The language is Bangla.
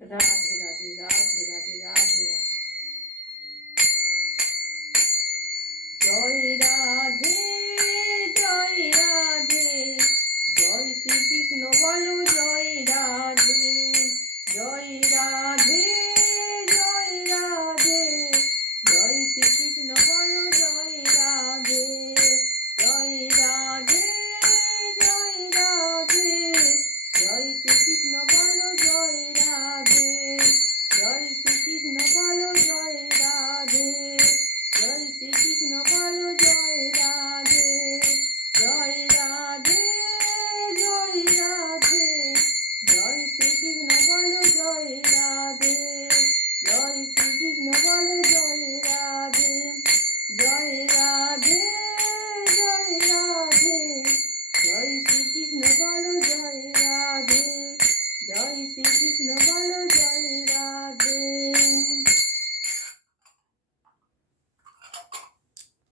রাধে রাধে রাধে রাধে রাধে রাধে। জয় রাধে জয় রাধে, জয় শ্রীকৃষ্ণ বলো জয় রাধে। জয় রাধে জয় রাধে, জয় শ্রীকৃষ্ণ বলো জয় রাধে। জয় রাধে জয় রাধে, জয় শ্রীকৃষ্ণ বলো জয় রাধে। জয় শ্রীকৃষ্ণ বলো জয় রাধে। জয় শ্রীকৃষ্ণ বলো জয় রাধে। জয় রাধে জয় রাধে, জয় শ্রীকৃষ্ণ বলো জয় রাধে। জয় শ্রীকৃষ্ণ বলো জয় রাধে। জয় রাধে জয় রাধে, জয় শ্রীকৃষ্ণ বলো জয় রাধে। জয় শ্রীকৃষ্ণ বলো